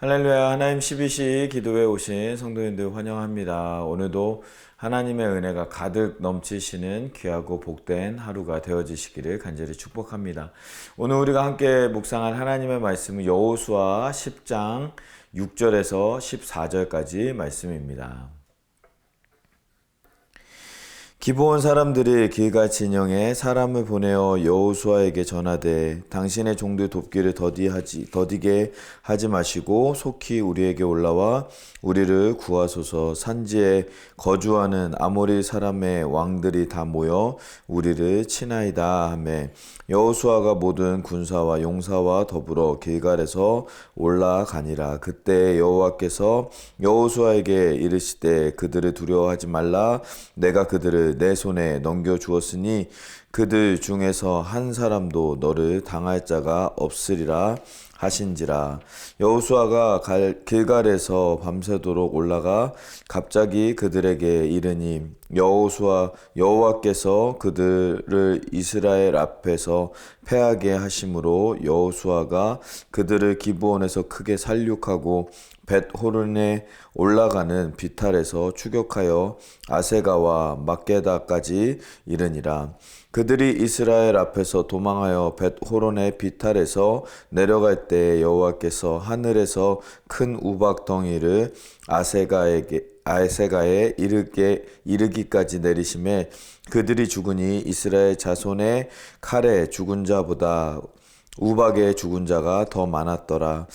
할렐루야. 하나님 12시 기도에 오신 성도님들 환영합니다. 오늘도 하나님의 은혜가 가득 넘치시는 귀하고 복된 하루가 되어지시기를 간절히 축복합니다. 오늘 우리가 함께 묵상할 하나님의 말씀은 여호수아 10장 6절에서 14절까지 말씀입니다. 기브온 사람들이 길갈 진영에 사람을 보내어 여호수아에게 전하되 당신의 종들 돕기를 더디게 하지 마시고 속히 우리에게 올라와 우리를 구하소서. 산지에 거주하는 아모리 사람의 왕들이 다 모여 우리를 치나이다 하매 여호수아가 모든 군사와 용사와 더불어 길갈에서 올라가니라. 그때 여호와께서 여호수아에게 이르시되 그들을 두려워하지 말라. 내가 그들을 내 손에 넘겨주었으니 그들 중에서 한 사람도 너를 당할 자가 없으리라 하신지라. 여호수아가 길갈에서 밤새도록 올라가 갑자기 그들에게 이르니 여호와께서 그들을 이스라엘 앞에서 패하게 하심으로 여호수아가 그들을 기브온에서 크게 살육하고 벳호른에 올라가는 비탈에서 추격하여 아세가와 막게다까지 이르니라. 그들이 이스라엘 앞에서 도망하여 벳호론의 비탈에서 내려갈 때 여호와께서 하늘에서 큰 우박 덩이를 아세가에 이르기까지 내리심에 그들이 죽으니 이스라엘 자손의 칼에 죽은 자보다 우박에 죽은 자가 더 많았더라.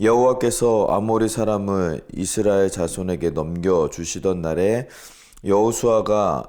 여호와께서 아모리 사람을 이스라엘 자손에게 넘겨주시던 날에 여호수아가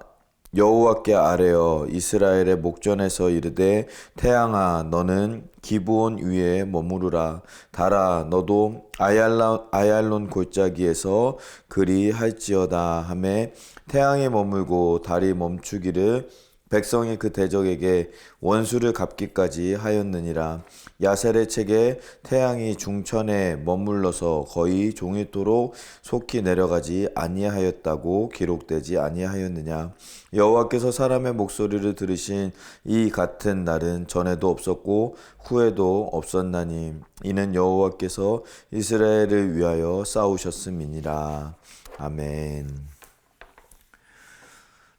여호와께 아뢰어 이스라엘의 목전에서 이르되 태양아 너는 기브온 위에 머무르라. 달아 너도 아얄론 골짜기에서 그리 할지어다 하매 태양이 머물고 달이 멈추기를 백성이 그 대적에게 원수를 갚기까지 하였느니라. 야셀의 책에 태양이 중천에 머물러서 거의 종일토록 속히 내려가지 아니하였다고 기록되지 아니하였느냐. 여호와께서 사람의 목소리를 들으신 이 같은 날은 전에도 없었고 후에도 없었나니 이는 여호와께서 이스라엘을 위하여 싸우셨음이니라. 아멘.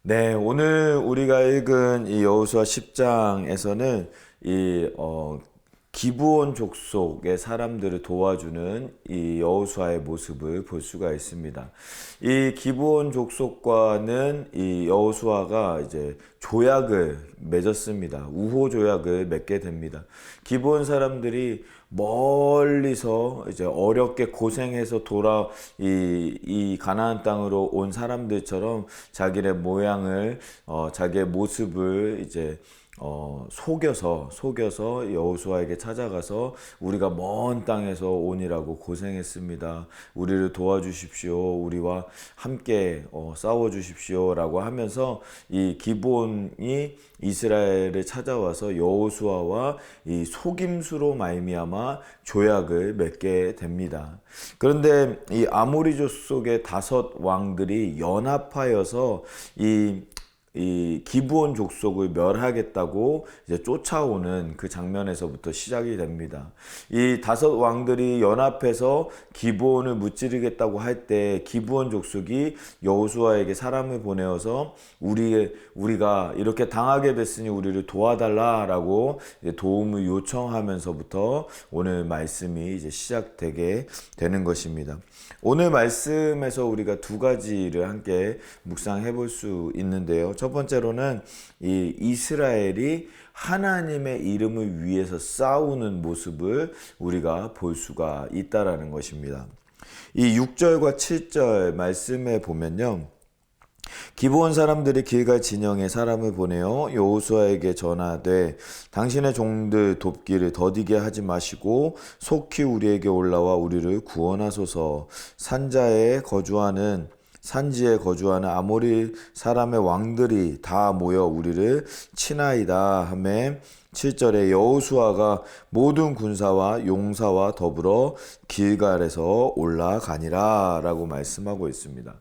네, 오늘 우리가 읽은 이 여호수아 10장에서는 기브온 족속의 사람들을 도와주는 이 여호수아의 모습을 볼 수가 있습니다. 이 기브온 족속과는 이 여호수아가 이제 조약을 맺었습니다. 우호 조약을 맺게 됩니다. 기브온 사람들이 멀리서 이제 어렵게 고생해서 이 가나안 땅으로 온 사람들처럼 자기의 모양을 자기의 모습을 이제 속여서 여호수아에게 찾아가서 우리가 먼 땅에서 오니라고 고생했습니다. 우리를 도와주십시오. 우리와 함께 싸워 주십시오라고 하면서 이 기브온이 이스라엘을 찾아와서 여호수아와 이 속임수로 말미암아 조약을 맺게 됩니다. 그런데 이 아모리 족속의 5 왕들이 연합하여서 이 기브온 족속을 멸하겠다고 이제 쫓아오는 그 장면에서부터 시작이 됩니다. 이 5 왕들이 연합해서 기브온을 무찌르겠다고 할 때 기브온 족속이 여호수아에게 사람을 보내어서 우리가 이렇게 당하게 됐으니 우리를 도와달라라고 이제 도움을 요청하면서부터 오늘 말씀이 이제 시작되게 되는 것입니다. 오늘 말씀에서 우리가 2가지를 함께 묵상해 볼 수 있는데요. 첫 번째로는 이 이스라엘이 하나님의 이름을 위해서 싸우는 모습을 우리가 볼 수가 있다라는 것입니다. 이 6절과 7절 말씀에 보면요. 기브온 사람들이 길갈 진영에 사람을 보내어 여호수아에게 전하되 당신의 종들 돕기를 더디게 하지 마시고 속히 우리에게 올라와 우리를 구원하소서. 산지에 거주하는 아모리 사람의 왕들이 다 모여 우리를 치나이다 하매 7절에 여호수아가 모든 군사와 용사와 더불어 길갈에서 올라가니라 라고 말씀하고 있습니다.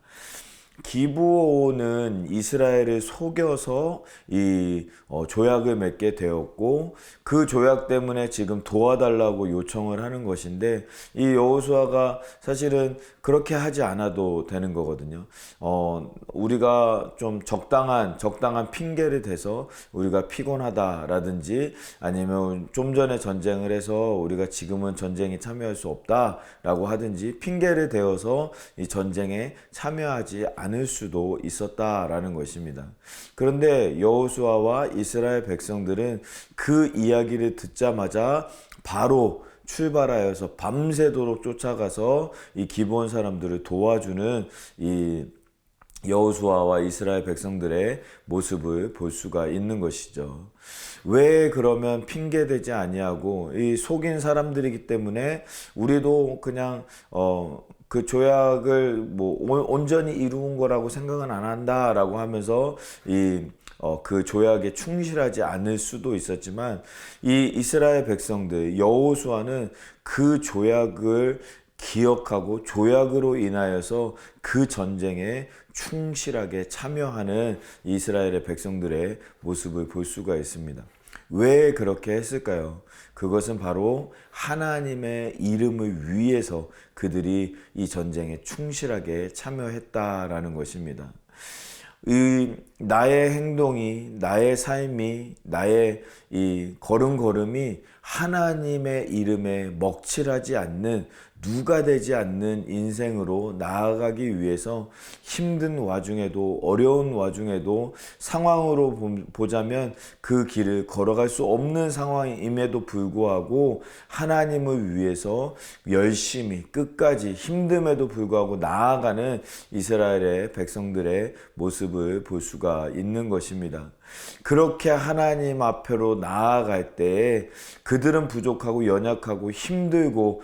기브온은 이스라엘을 속여서 이 조약을 맺게 되었고, 그 조약 때문에 지금 도와달라고 요청을 하는 것인데, 이 여호수아가 사실은 그렇게 하지 않아도 되는 거거든요. 우리가 좀 적당한 핑계를 대서 우리가 피곤하다라든지, 아니면 좀 전에 전쟁을 해서 우리가 지금은 전쟁에 참여할 수 없다라고 하든지 핑계를 대어서 이 전쟁에 참여하지 않을 수도 있었다라는 것입니다. 그런데 여호수아와 이스라엘 백성들은 그 이야기를 듣자마자 바로 출발하여서 밤새도록 쫓아가서 이 기브온 사람들을 도와주는 이 여호수아와 이스라엘 백성들의 모습을 볼 수가 있는 것이죠. 왜 그러면 핑계대지 아니하고, 이 속인 사람들이기 때문에 우리도 그냥 그 조약을 뭐 온전히 이루은 거라고 생각은 안 한다라고 하면서 그 조약에 충실하지 않을 수도 있었지만, 이 이스라엘 백성들, 여호수아는 그 조약을 기억하고 조약으로 인하여서 그 전쟁에 충실하게 참여하는 이스라엘의 백성들의 모습을 볼 수가 있습니다. 왜 그렇게 했을까요? 그것은 바로 하나님의 이름을 위해서 그들이 이 전쟁에 충실하게 참여했다라는 것입니다. 나의 행동이, 나의 삶이, 나의 이 걸음걸음이 하나님의 이름에 먹칠하지 않는, 누가 되지 않는 인생으로 나아가기 위해서 힘든 와중에도, 어려운 와중에도, 상황으로 보자면 그 길을 걸어갈 수 없는 상황임에도 불구하고 하나님을 위해서 열심히 끝까지 힘듦에도 불구하고 나아가는 이스라엘의 백성들의 모습을 볼 수가 있는 것입니다. 그렇게 하나님 앞으로 나아갈 때에 그들은 부족하고 연약하고 힘들고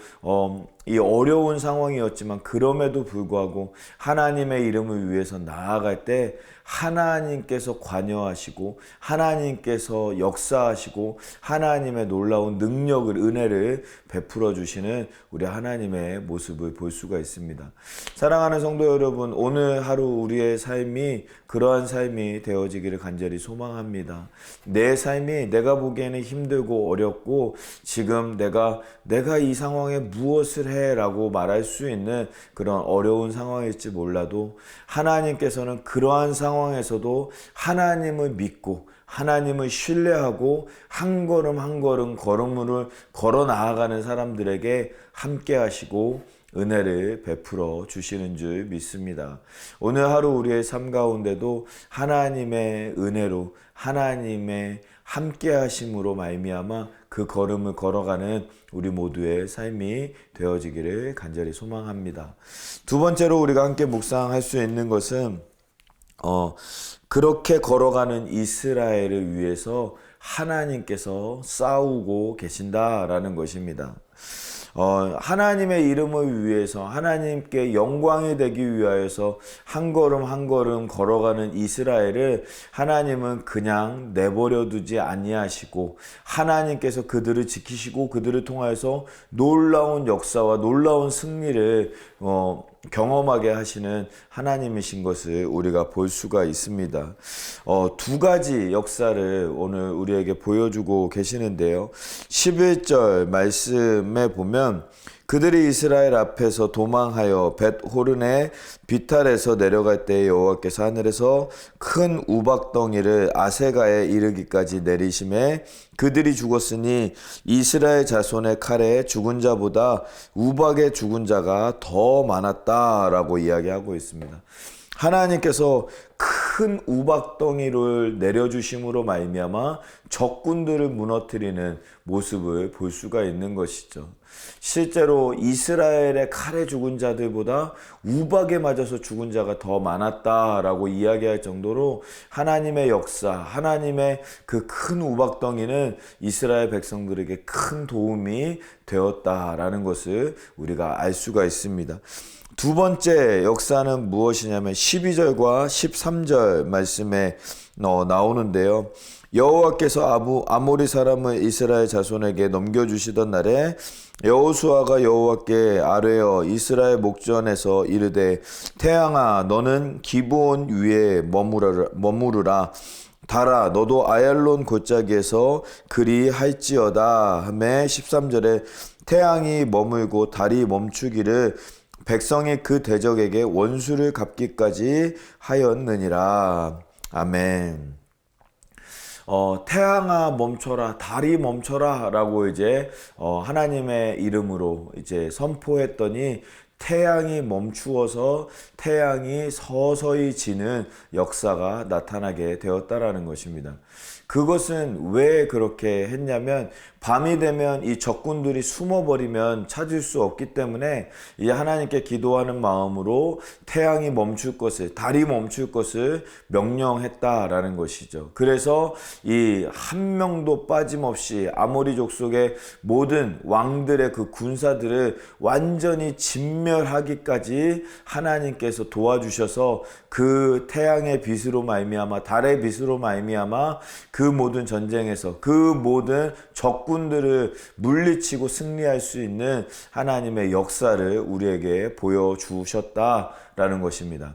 이 어려운 상황이었지만, 그럼에도 불구하고 하나님의 이름을 위해서 나아갈 때 하나님께서 관여하시고 하나님께서 역사하시고 하나님의 놀라운 능력을, 은혜를 베풀어 주시는 우리 하나님의 모습을 볼 수가 있습니다. 사랑하는 성도 여러분, 오늘 하루 우리의 삶이 그러한 삶이 되어지기를 간절히 소망합니다. 내 삶이 내가 보기에는 힘들고 어렵고, 지금 내가 이 상황에 무엇을 해? 라고 말할 수 있는 그런 어려운 상황일지 몰라도, 하나님께서는 그러한 상황에서도 하나님을 믿고 하나님을 신뢰하고 한 걸음 한 걸음 걸음을 걸어 나아가는 사람들에게 함께 하시고 은혜를 베풀어 주시는 줄 믿습니다. 오늘 하루 우리의 삶 가운데도 하나님의 은혜로, 하나님의 함께 하심으로 말미암아 그 걸음을 걸어가는 우리 모두의 삶이 되어지기를 간절히 소망합니다. 두 번째로 우리가 함께 묵상할 수 있는 것은 그렇게 걸어가는 이스라엘을 위해서 하나님께서 싸우고 계신다라는 것입니다. 하나님의 이름을 위해서, 하나님께 영광이 되기 위하여서 한 걸음 한 걸음 걸어가는 이스라엘을 하나님은 그냥 내버려 두지 아니하시고, 하나님께서 그들을 지키시고 그들을 통하여서 놀라운 역사와 놀라운 승리를 경험하게 하시는 하나님이신 것을 우리가 볼 수가 있습니다. 두 가지 역사를 오늘 우리에게 보여주고 계시는데요. 11절 말씀에 보면, 그들이 이스라엘 앞에서 도망하여 벳호른의 비탈에서 내려갈 때에 여호와께서 하늘에서 큰 우박덩이를 아세가에 이르기까지 내리심에 그들이 죽었으니 이스라엘 자손의 칼에 죽은 자보다 우박에 죽은 자가 더 많았다라고 이야기하고 있습니다. 하나님께서 큰 우박덩이를 내려주심으로 말미암아 적군들을 무너뜨리는 모습을 볼 수가 있는 것이죠. 실제로 이스라엘의 칼에 죽은 자들보다 우박에 맞아서 죽은 자가 더 많았다라고 이야기할 정도로 하나님의 역사, 하나님의 그 큰 우박덩이는 이스라엘 백성들에게 큰 도움이 되었다라는 것을 우리가 알 수가 있습니다. 두 번째 역사는 무엇이냐면 12절과 13절 말씀에 나오는데요. 여호와께서 아모리 사람을 이스라엘 자손에게 넘겨주시던 날에 여호수아가 여호와께 아뢰어 이스라엘 목전에서 이르되 태양아 너는 기브온 위에 머무르라 달아 너도 아얄론 골짜기에서 그리 할지어다 하매 13절에 태양이 머물고 달이 멈추기를 백성이 그 대적에게 원수를 갚기까지 하였느니라. 아멘. 태양아 멈춰라, 달이 멈춰라 라고 이제 하나님의 이름으로 이제 선포했더니 태양이 멈추어서 태양이 서서히 지는 역사가 나타나게 되었다라는 것입니다. 그것은 왜 그렇게 했냐면 밤이 되면 이 적군들이 숨어버리면 찾을 수 없기 때문에 이 하나님께 기도하는 마음으로 태양이 멈출 것을, 달이 멈출 것을 명령했다라는 것이죠. 그래서 이 한 명도 빠짐없이 아모리 족속의 모든 왕들의 그 군사들을 완전히 진멸하기까지 하나님께서 도와주셔서 그 태양의 빛으로 말미암아 달의 빛으로 말미암아 그 모든 전쟁에서 그 모든 적군들을 물리치고 승리할 수 있는 하나님의 역사를 우리에게 보여주셨다라는 것입니다.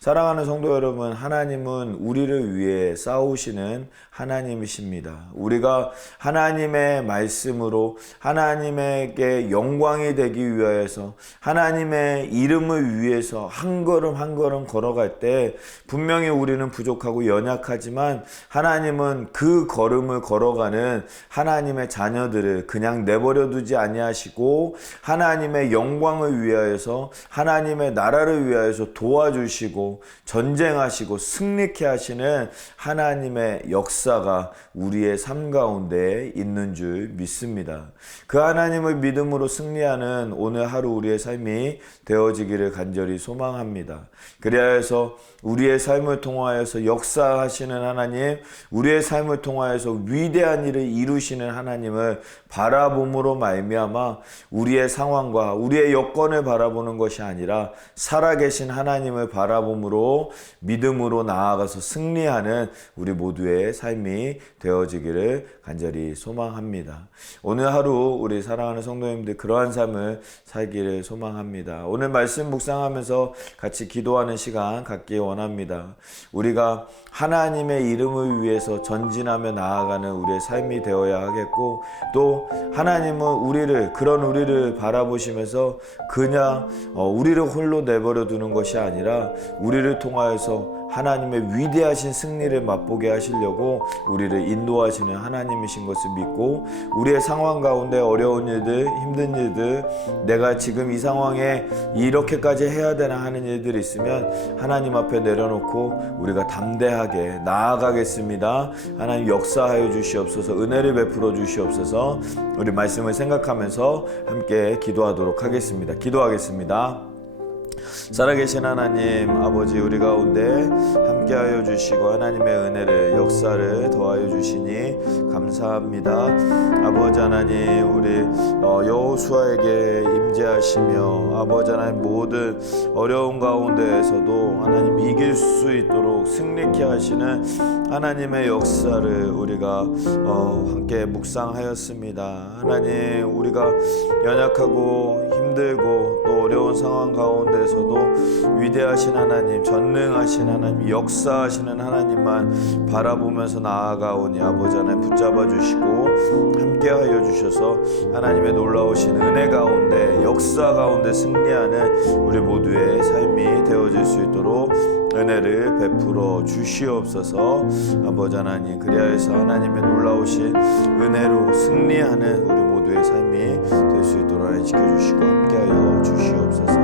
사랑하는 성도 여러분, 하나님은 우리를 위해 싸우시는 하나님이십니다. 우리가 하나님의 말씀으로 하나님에게 영광이 되기 위하여서 하나님의 이름을 위해서 한 걸음 한 걸음 걸어갈 때 분명히 우리는 부족하고 연약하지만 하나님은 그 걸음을 걸어가는 하나님의 자녀들을 그냥 내버려 두지 아니하시고 하나님의 영광을 위하여서 하나님의 나라를 위하여서 도와주시고 전쟁하시고 승리케 하시는 하나님의 역사가 우리의 삶 가운데 있는 줄 믿습니다. 그 하나님을 믿음으로 승리하는 오늘 하루 우리의 삶이 되어지기를 간절히 소망합니다. 그리하여서 우리의 삶을 통하여서 역사하시는 하나님, 우리의 삶을 통하여서 위대한 일을 이루시는 하나님을 바라봄으로 말미암아 우리의 상황과 우리의 여건을 바라보는 것이 아니라 살아계신 하나님을 바라봄으로 믿음으로 나아가서 승리하는 우리 모두의 삶이 되어지기를 간절히 소망합니다. 오늘 하루 우리 사랑하는 성도님들 그러한 삶을 살기를 소망합니다. 오늘 말씀 묵상하면서 같이 기도하는 시간 갖기 원합니다. 우리가 하나님의 이름을 위해서 전진하며 나아가는 우리의 삶이 되어야 하겠고 또 하나님은 우리를 바라보시면서 그냥 우리를 홀로 내버려 두는 것이 아니라 우리를 통하여서 하나님의 위대하신 승리를 맛보게 하시려고 우리를 인도하시는 하나님이신 것을 믿고 우리의 상황 가운데 어려운 일들, 힘든 일들, 내가 지금 이 상황에 이렇게까지 해야 되나 하는 일들이 있으면 하나님 앞에 내려놓고 우리가 담대하게 나아가겠습니다. 하나님 역사하여 주시옵소서, 은혜를 베풀어 주시옵소서. 우리 말씀을 생각하면서 함께 기도하도록 하겠습니다. 기도하겠습니다. 살아계신 하나님 아버지, 우리 가운데 함께하여 주시고 하나님의 은혜를 역사를 더하여 주시니 감사합니다. 아버지 하나님, 우리 여호수아에게 임재하시며 아버지 하나님 모든 어려운 가운데에서도 하나님 이길 수 있도록 승리케 하시는 하나님의 역사를 우리가 함께 묵상하였습니다. 하나님, 우리가 연약하고 힘들고 또 어려운 상황 가운데서도 위대하신 하나님, 전능하신 하나님, 역사하시는 하나님만 바라보면서 나아가오니 아버지 하나님 붙잡아 주시고 함께하여 주셔서 하나님의 놀라우신 은혜 가운데 역사 가운데 승리하는 우리 모두의 삶이 되어질 수 있도록 은혜를 베풀어 주시옵소서. 아버지 하나님, 그리하여서 하나님의 놀라우신 은혜로 승리하는 우리 모두의 삶이 될 수 있도록 하나님 지켜주시고 함께하여 주시옵소서.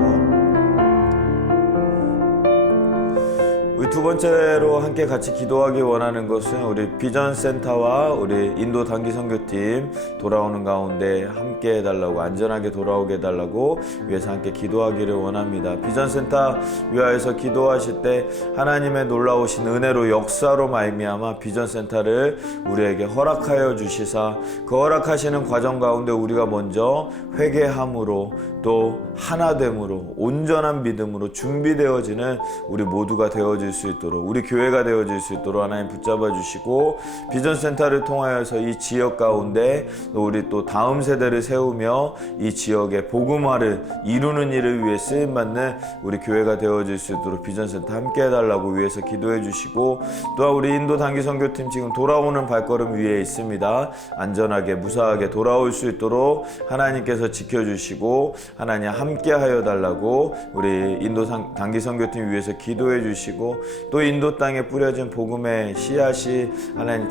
우리 두 번째로 함께 같이 기도하기 원하는 것은 우리 비전센터와 우리 인도 단기 선교팀 돌아오는 가운데 함께 해달라고, 안전하게 돌아오게 해달라고 위해서 함께 기도하기를 원합니다. 비전센터 위하여서 기도하실 때 하나님의 놀라우신 은혜로 역사로 말미암아 비전센터를 우리에게 허락하여 주시사 그 허락하시는 과정 가운데 우리가 먼저 회개함으로 또 하나됨으로 온전한 믿음으로 준비되어지는 우리 모두가 되어질 수 수 있도록, 우리 교회가 되어질 수 있도록 하나님 붙잡아 주시고, 비전센터를 통하여서 이 지역 가운데 우리 또 다음 세대를 세우며 이 지역의 복음화를 이루는 일을 위해 쓰임받는 우리 교회가 되어질 수 있도록 비전센터 함께 해달라고 위해서 기도해 주시고, 또한 우리 인도 단기 선교팀 지금 돌아오는 발걸음 위에 있습니다. 안전하게 무사하게 돌아올 수 있도록 하나님께서 지켜주시고 하나님 함께 하여 달라고 우리 인도 단기 선교팀 위해서 기도해 주시고, 또 인도 땅에 뿌려진 복음의 씨앗이 하나님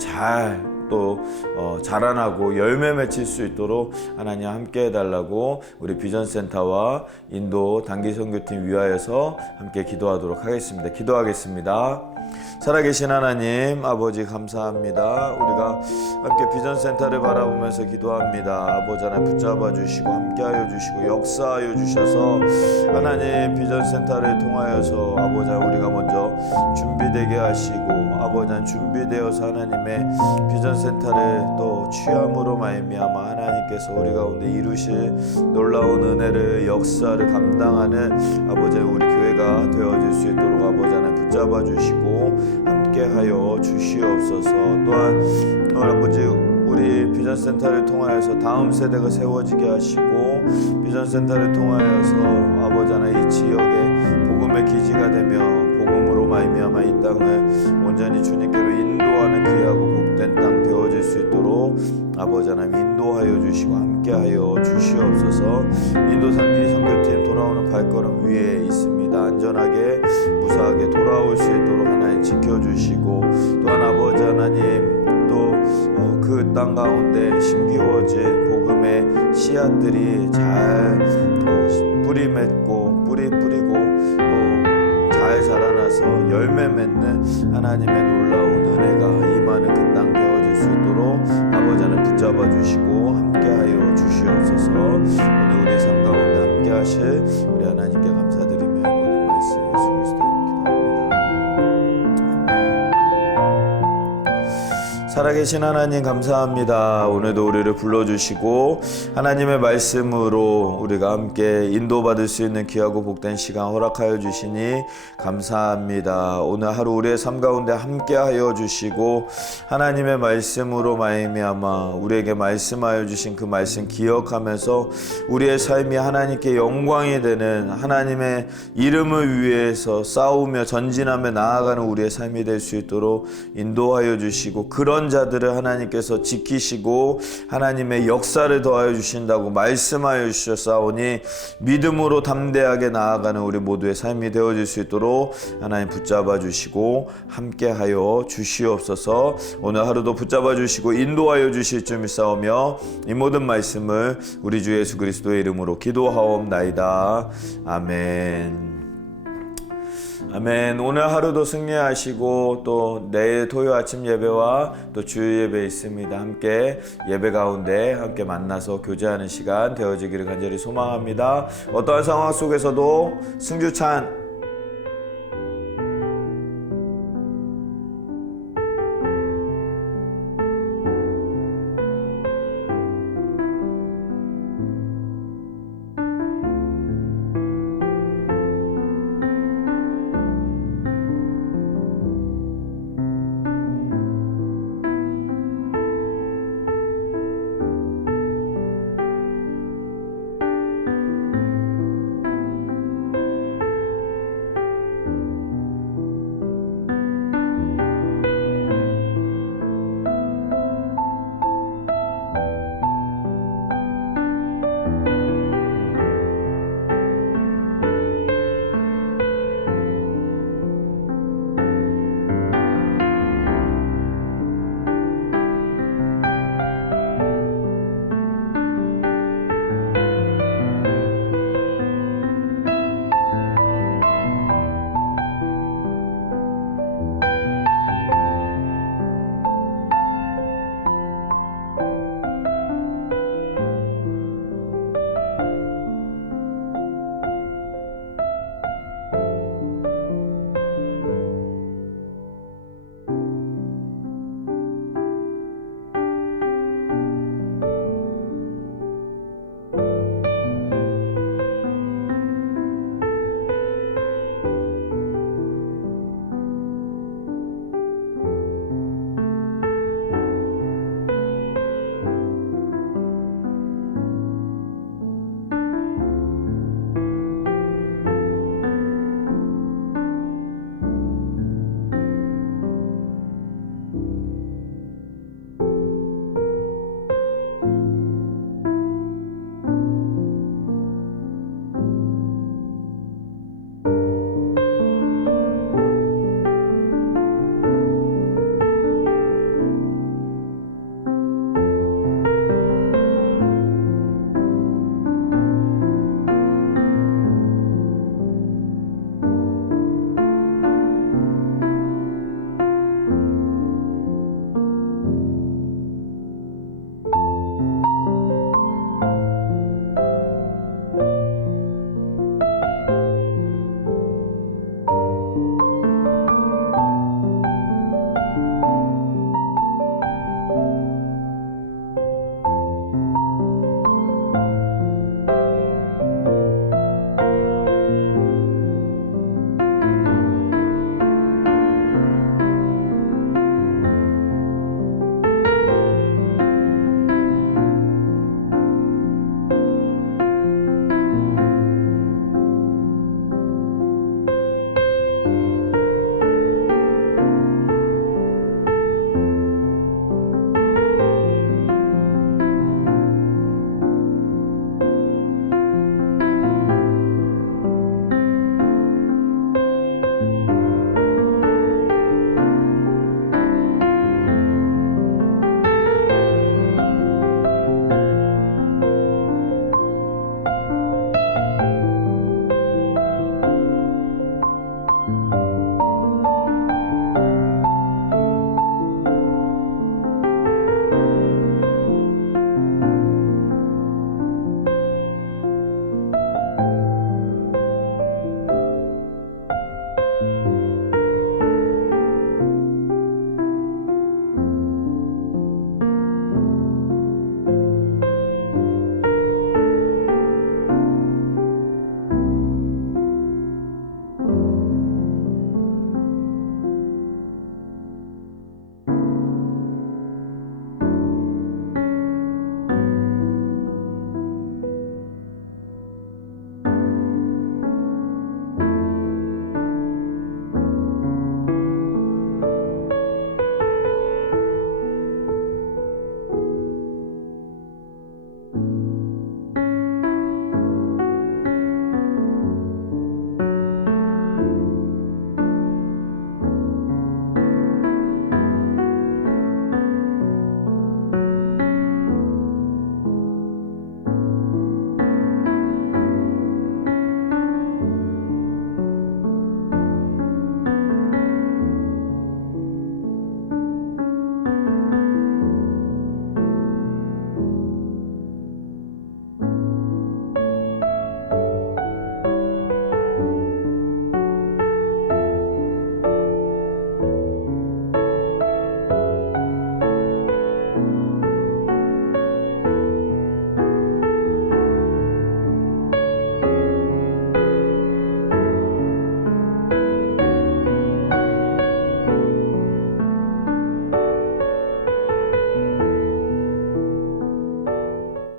또 자라나고 열매 맺힐 수 있도록 하나님 함께 해달라고 우리 비전센터와 인도 단기 선교팀 위하여서 함께 기도하도록 하겠습니다. 기도하겠습니다. 살아계신 하나님 아버지 감사합니다. 우리가 함께 비전센터를 바라보면서 기도합니다. 아버지 하나님 붙잡아 주시고 함께하여 주시고 역사하여 주셔서 하나님 비전센터를 통하여서 아버지 우리가 먼저 준비되게 하시고, 아버지 하나님 준비되어서 하나님의 비전센터를 또 취함으로 말미암아 하나님께서 우리 가운데 이루실 놀라운 은혜를 역사를 감당하는 아버지 우리 교회가 되어질 수 있도록 아버지 하나님 붙잡아 주시고 함께하여 주시옵소서. 또한 아버지 우리 비전센터를 통하여서 다음 세대가 세워지게 하시고, 비전센터를 통하여서 아버지 하나님 이 지역의 복음의 기지가 되며 복음으로 말미암아 이 땅을 온전히 주님께로 인도하는 귀하고 복된 땅 되어질 수 있도록 아버지 하나님 인도하여 주시고 함께하여 주시옵소서. 인도 단기 선교팀 돌아오는 발걸음 위에 있습니다. 안전하게 무사하게 돌아올 수 있도록 하나님 지켜주시고, 또한 아버지 하나님 또 그 땅 가운데 심기워진 복음의 씨앗들이 잘 뿌리 맺고 뿌리 뿌리고 또 잘 자라나서 열매 맺는 하나님의 놀라운 은혜가 임하는 그 땅 되어질 수 있도록 아버지 하나님 붙잡아 주시고 함께하여 주시옵소서. 오늘 우리 삶 가운데 함께 하실 우리 하나님께 감사드리며 모든 말씀 예수 그리스도의 살아계신 하나님 감사합니다. 오늘도 우리를 불러주시고 하나님의 말씀으로 우리가 함께 인도받을 수 있는 귀하고 복된 시간 허락하여 주시니 감사합니다. 오늘 하루 우리의 삶 가운데 함께하여 주시고 하나님의 말씀으로 말미암아 우리에게 말씀하여 주신 그 말씀 기억하면서 우리의 삶이 하나님께 영광이 되는 하나님의 이름을 위해서 싸우며 전진하며 나아가는 우리의 삶이 될 수 있도록 인도하여 주시고, 그런 자들을 하나님께서 지키시고 하나님의 역사를 더하여 주신다고 말씀하여 주셨사오니 믿음으로 담대하게 나아가는 우리 모두의 삶이 되어질 수 있도록 하나님 붙잡아 주시고 함께하여 주시옵소서. 오늘 하루도 붙잡아 주시고 인도하여 주실 줄 믿사오며 이 모든 말씀을 우리 주 예수 그리스도의 이름으로 기도하옵나이다. 아멘. 아멘. 오늘 하루도 승리하시고 또 내일 토요 아침 예배와 또 주일 예배 있습니다. 함께 예배 가운데 함께 만나서 교제하는 시간 되어지기를 간절히 소망합니다. 어떠한 상황 속에서도 승주찬